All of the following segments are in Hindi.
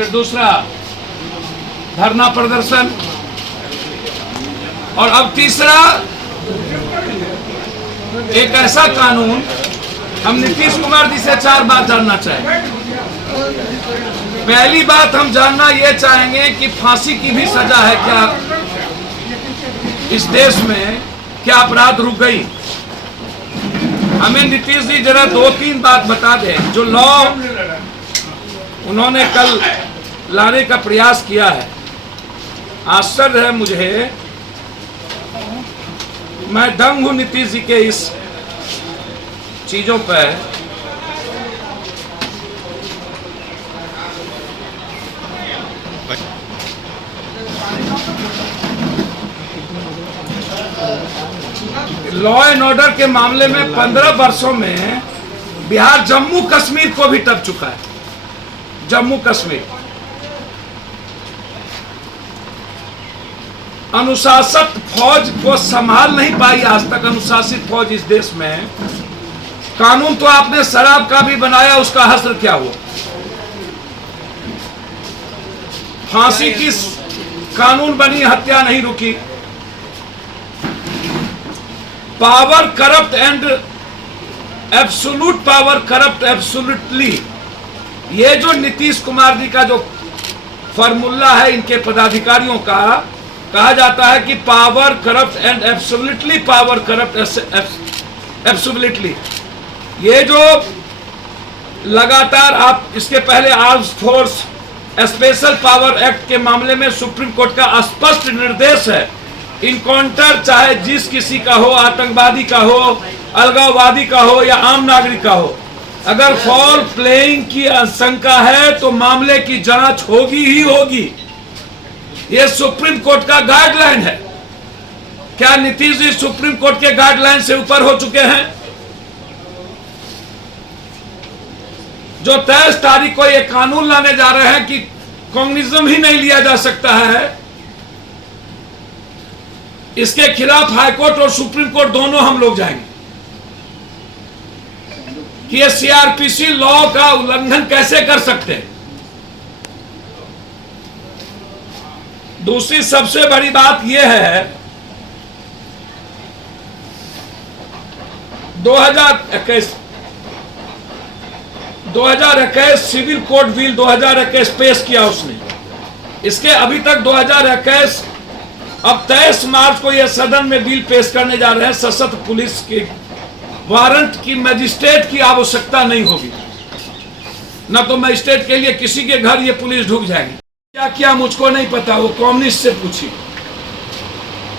फिर दूसरा धरना प्रदर्शन, और अब तीसरा एक ऐसा कानून। हम नीतीश कुमार जी से 4 बात जानना चाहेंगे। पहली बात हम जानना ये चाहेंगे कि फांसी की भी सजा है क्या इस देश में? क्या अपराध रुक गई? हमें नीतीश जी जरा 2-3 बात बता दें। जो लॉ उन्होंने कल लाने का प्रयास किया है, आश्चर्य है मुझे। मैं दंग हूं नीतीश जी के इस चीजों पर। लॉ एंड ऑर्डर के मामले में 15 वर्षों में बिहार जम्मू कश्मीर को भी टप चुका है। जम्मू कश्मीर अनुशासित फौज को संभाल नहीं पाई आज तक। अनुशासित फौज इस देश में। कानून तो आपने शराब का भी बनाया, उसका हश्र क्या हुआ? फांसी की कानून बनी, हत्या नहीं रुकी। Power corrupt and absolute power corrupt absolutely. ये जो नीतीश कुमार जी का जो फॉर्मूला है इनके पदाधिकारियों का, कहा जाता है कि power corrupt and absolutely power corrupt absolutely. ये जो लगातार आप इसके पहले arms force special power act के मामले में सुप्रीम कोर्ट का स्पष्ट निर्देश है, इनकाउंटर चाहे जिस किसी का हो, आतंकवादी का हो, अलगाववादी का हो या आम नागरिक का हो, अगर फॉल प्लेइंग की आशंका है तो मामले की जांच होगी ही होगी। यह सुप्रीम कोर्ट का गाइडलाइन है। क्या नीतीश जी सुप्रीम कोर्ट के गाइडलाइन से ऊपर हो चुके हैं? जो 23 तारीख को यह कानून लाने जा रहे हैं कि कम्युनिज्म ही नहीं लिया जा सकता है, इसके खिलाफ हाईकोर्ट और सुप्रीम कोर्ट दोनों हम लोग जाएंगे कि ये सीआरपीसी लॉ का उल्लंघन कैसे कर सकते हैं। दूसरी सबसे बड़ी बात यह है, 2021 सिविल कोड बिल 2021 पेश किया उसने। इसके अभी तक 2021 अब 23 मार्च को यह सदन में बिल पेश करने जा रहे हैं। सशस्त्र पुलिस की वारंट की मजिस्ट्रेट की आवश्यकता नहीं होगी, न तो मजिस्ट्रेट के लिए किसी के घर ये पुलिस ढुक जाएगी। क्या किया मुझको नहीं पता, वो कम्युनिस्ट से पूछिए।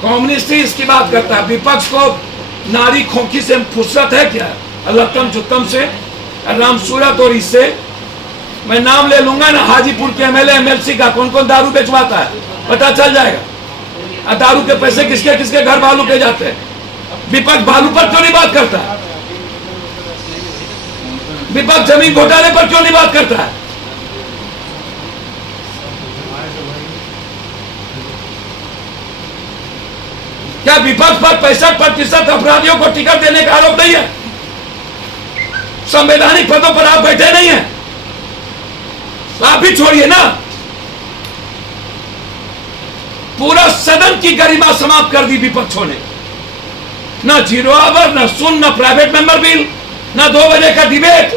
कम्युनिस्ट ही इसकी बात करता है। विपक्ष को नारी खोखी से फुर्सत है क्या? लत्तम चुत्तम से, राम सूरत और इससे मैं नाम ले लूंगा ना, हाजीपुर के एमएलए एमएलसी का कौन कौन दारू बेचवाता है पता चल जाएगा। दारू के पैसे किसके किसके घर बालू के जाते हैं। विपक्ष बालू पर क्यों नहीं बात करता है? विपक्ष जमीन घोटाले पर क्यों नहीं बात करता है? क्या विपक्ष पर 65% अपराधियों को टिकट देने का आरोप नहीं है? संवैधानिक पदों पर आप बैठे नहीं हैं, आप भी छोड़िए ना। पूरा सदन की गरिमा समाप्त कर दी विपक्षों ने। ना 0 आवर, ना सुन, ना प्राइवेट मेंबर बिल, ना 2 बजे का डिबेट।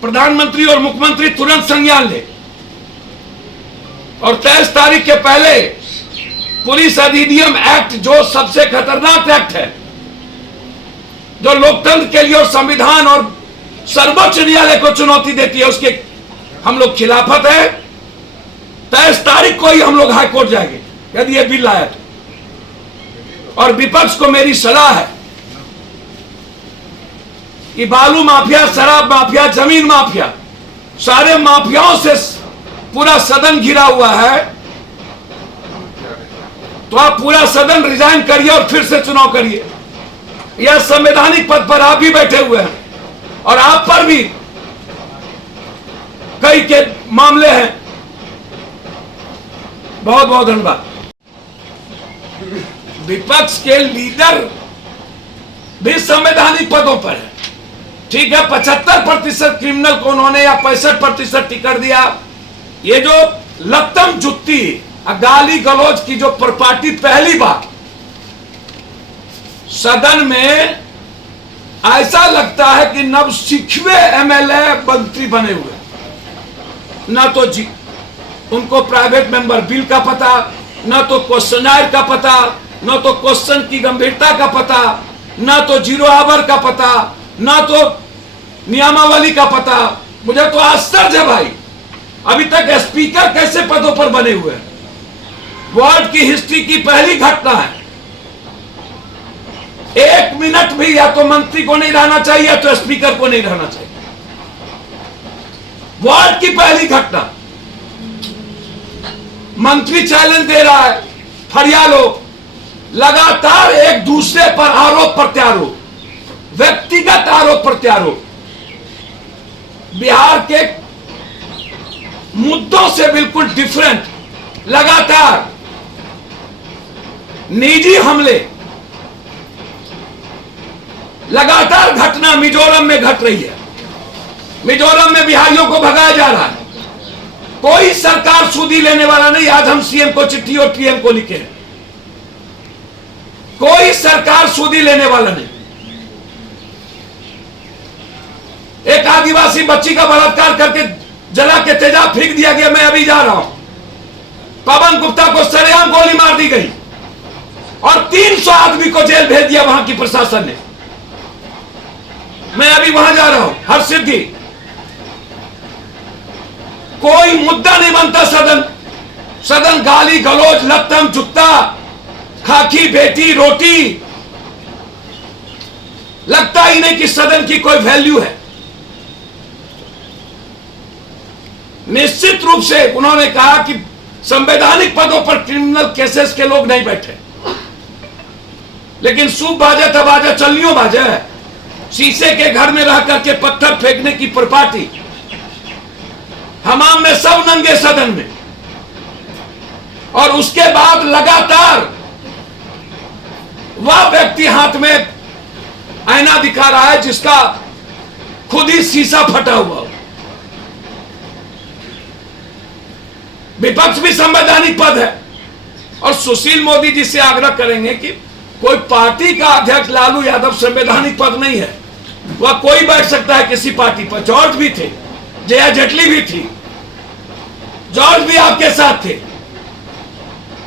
प्रधानमंत्री और मुख्यमंत्री तुरंत संज्ञान ले और 23 तारीख के पहले पुलिस अधिनियम एक्ट, जो सबसे खतरनाक एक्ट है, जो लोकतंत्र के लिए और संविधान और सर्वोच्च न्यायालय को चुनौती देती है, उसके हम लोग खिलाफत है। 23 तारीख को ही हम लोग हाई कोर्ट जाएंगे यदि ये बिल आया तो। और विपक्ष को मेरी सलाह है कि बालू माफिया, शराब माफिया, जमीन माफिया, सारे माफियाओं से पूरा सदन घिरा हुआ है, तो आप पूरा सदन रिजाइन करिए और फिर से चुनाव करिए। यह संवैधानिक पद पर आप भी बैठे हुए हैं और आप पर भी कई के मामले हैं। बहुत बहुत धन्यवाद। विपक्ष के लीडर भी संवैधानिक पदों पर है। ठीक है, 75% क्रिमिनल को उन्होंने या 65% टिकट दिया। ये जो लत्तम जुत्ती गाली गलौज की जो प्रपार्टी पहली बार सदन में ऐसा लगता है कि नवसिखवे एमएलए मंत्री बने हुए, ना तो उनको प्राइवेट मेंबर बिल का पता, ना तो क्वेश्चनर का पता, ना तो क्वेश्चन की गंभीरता का पता, ना तो जीरो आवर का पता, ना तो नियमावली का पता। मुझे तो आश्चर्य है भाई, अभी तक स्पीकर कैसे पदों पर बने हुए हैं। वर्ल्ड की हिस्ट्री की पहली घटना है। 1 मिनट भी या तो मंत्री को नहीं रहना चाहिए या तो स्पीकर को नहीं रहना चाहिए। वर्ल्ड की पहली घटना। मंत्री चैलेंज दे रहा है, फरिया लो, लगातार एक दूसरे पर आरोप प्रत्यारोप, व्यक्तिगत आरोप प्रत्यारोप, बिहार के मुद्दों से बिल्कुल डिफरेंट, लगातार निजी हमले, लगातार घटना मिजोरम में घट रही है। मिजोरम में बिहारियों को भगाया जा रहा है। कोई सरकार सूदी लेने वाला नहीं। आज हम सीएम को चिट्ठी और पीएम को लिखे, कोई सरकार सूदी लेने वाला नहीं। एक आदिवासी बच्ची का बलात्कार करके जला के तेजाब फेंक दिया गया। मैं अभी जा रहा हूं, पवन गुप्ता को सरेआम गोली मार दी गई और 300 आदमी को जेल भेज दिया वहां की प्रशासन ने। मैं अभी वहां जा रहा हूं, हर सिद्धि। कोई मुद्दा नहीं बनता सदन गाली गलौज, लत्तम जुत्ता, खाकी बेटी रोटी। लगता ही नहीं कि सदन की कोई वैल्यू है। निश्चित रूप से उन्होंने कहा कि संवैधानिक पदों पर क्रिमिनल केसेस के लोग नहीं बैठे, लेकिन सूप बाजा तबाजा चलनियों बाजा है। शीशे के घर में रह करके पत्थर फेंकने की प्रपार्टी, हमाम में सब नंगे सदन में। और उसके बाद लगातार वह व्यक्ति हाथ में आईना दिखा रहा है जिसका खुद ही शीशा फटा हुआ हो। विपक्ष भी संवैधानिक पद है। और सुशील मोदी जी से आग्रह करेंगे कि कोई पार्टी का अध्यक्ष लालू यादव संवैधानिक पद नहीं है। वह कोई बैठ सकता है किसी पार्टी पर। जॉर्ज भी थे, जया जेटली भी थी, जॉर्ज भी आपके साथ थे।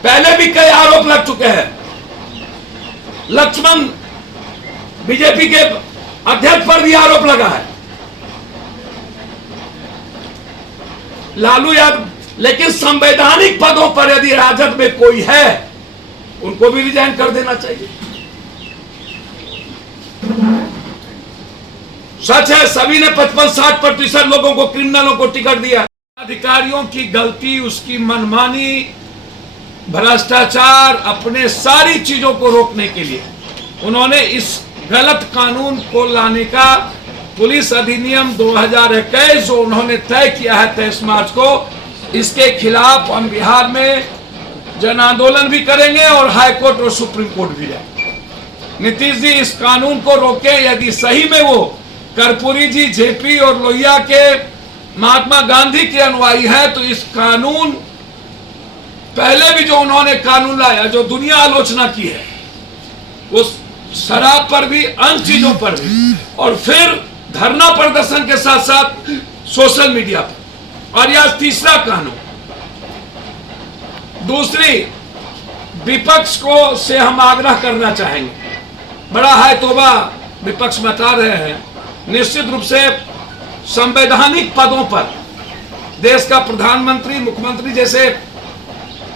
पहले भी कई आरोप लग चुके हैं। लक्ष्मण बीजेपी के अध्यक्ष पर भी आरोप लगा है, लालू यादव। लेकिन संवैधानिक पदों पर यदि राजद में कोई है, उनको भी रिजाइन कर देना चाहिए। सच है, सभी ने 55-60% लोगों को, क्रिमिनलों को टिकट दिया। अधिकारियों की गलती, उसकी मनमानी, भ्रष्टाचार, अपने सारी चीजों को रोकने के लिए उन्होंने इस गलत कानून को लाने का, पुलिस अधिनियम 2021 जो उन्होंने तय किया है 23 मार्च को, इसके खिलाफ हम बिहार में जन आंदोलन भी करेंगे और हाई कोर्ट और सुप्रीम कोर्ट भी जाएंगे। नीतीश जी इस कानून को रोके। यदि सही में वो कर्पूरी जी, जेपी और लोहिया के, महात्मा गांधी के अनुयायी है, तो इस कानून, पहले भी जो उन्होंने कानून लाया, जो दुनिया आलोचना की है, उस शराब पर भी, अन्य चीजों पर भी, और फिर धरना प्रदर्शन के साथ साथ सोशल मीडिया पर, और यह तीसरा कानून। दूसरी, विपक्ष को से हम आग्रह करना चाहेंगे, बड़ा है तोबा विपक्ष बता रहे हैं, निश्चित रूप से संवैधानिक पदों पर देश का प्रधानमंत्री, मुख्यमंत्री जैसे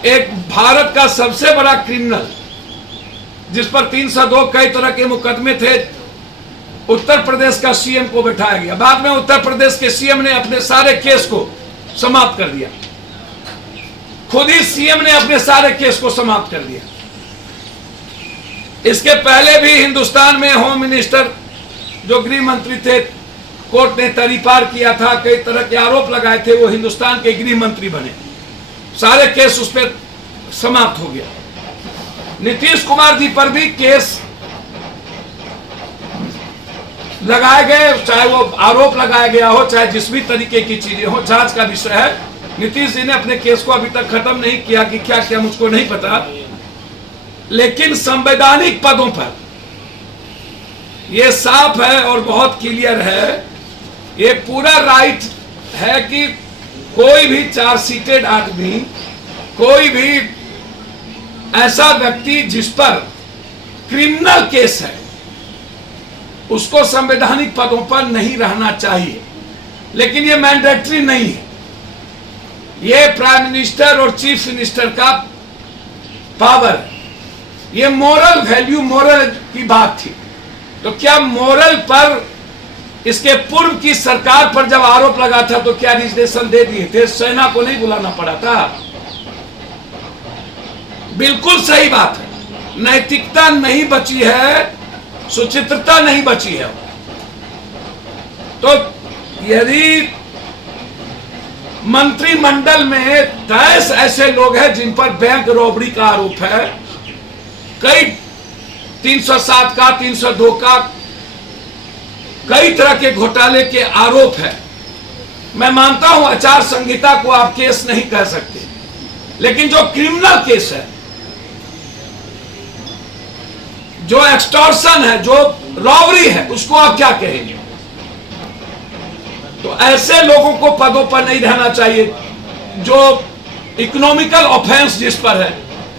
एक भारत का सबसे बड़ा क्रिमिनल, जिस पर 302 कई तरह के मुकदमे थे, उत्तर प्रदेश का सीएम को बैठाया गया। बाद में उत्तर प्रदेश के सीएम ने अपने सारे केस को समाप्त कर दिया। खुद ही सीएम ने अपने सारे केस को समाप्त कर दिया। इसके पहले भी हिंदुस्तान में होम मिनिस्टर जो गृह मंत्री थे, कोर्ट ने तरीपार किया था, कई तरह के आरोप लगाए थे, वो हिंदुस्तान के गृह मंत्री बने, सारे केस उस पर समाप्त हो गया। नीतीश कुमार जी पर भी केस लगाए गए, चाहे वो आरोप लगाया गया हो, चाहे जिस भी तरीके की चीजें हो, जांच का विषय है। नीतीश जी ने अपने केस को अभी तक खत्म नहीं किया कि क्या क्या मुझको नहीं पता, लेकिन संवैधानिक पदों पर ये साफ है और बहुत क्लियर है, ये पूरा राइट है कि कोई भी चार्जशीटेड आदमी, कोई भी ऐसा व्यक्ति जिस पर क्रिमिनल केस है, उसको संवैधानिक पदों पर नहीं रहना चाहिए। लेकिन ये मैंडेटरी नहीं है, ये प्राइम मिनिस्टर और चीफ मिनिस्टर का पावर है। ये मोरल वैल्यू, मोरल की बात थी। तो क्या मोरल पर, इसके पूर्व की सरकार पर जब आरोप लगा था तो क्या रिजर्वेशन दे दिए थे? सेना को नहीं बुलाना पड़ा था? बिल्कुल सही बात है। नैतिकता नहीं बची है, सुचित्रता नहीं बची है। तो यदि मंत्रिमंडल में 10 ऐसे लोग हैं जिन पर बैंक रॉबरी का आरोप है, कई 307 का, 302 का, कई तरह के घोटाले के आरोप है। मैं मानता हूं आचार संहिता को आप केस नहीं कह सकते, लेकिन जो क्रिमिनल केस है, जो एक्सटॉर्शन है, जो रॉबरी है, उसको आप क्या कहेंगे? तो ऐसे लोगों को पदों पर नहीं रहना चाहिए। जो इकोनॉमिकल ऑफेंस जिस पर है,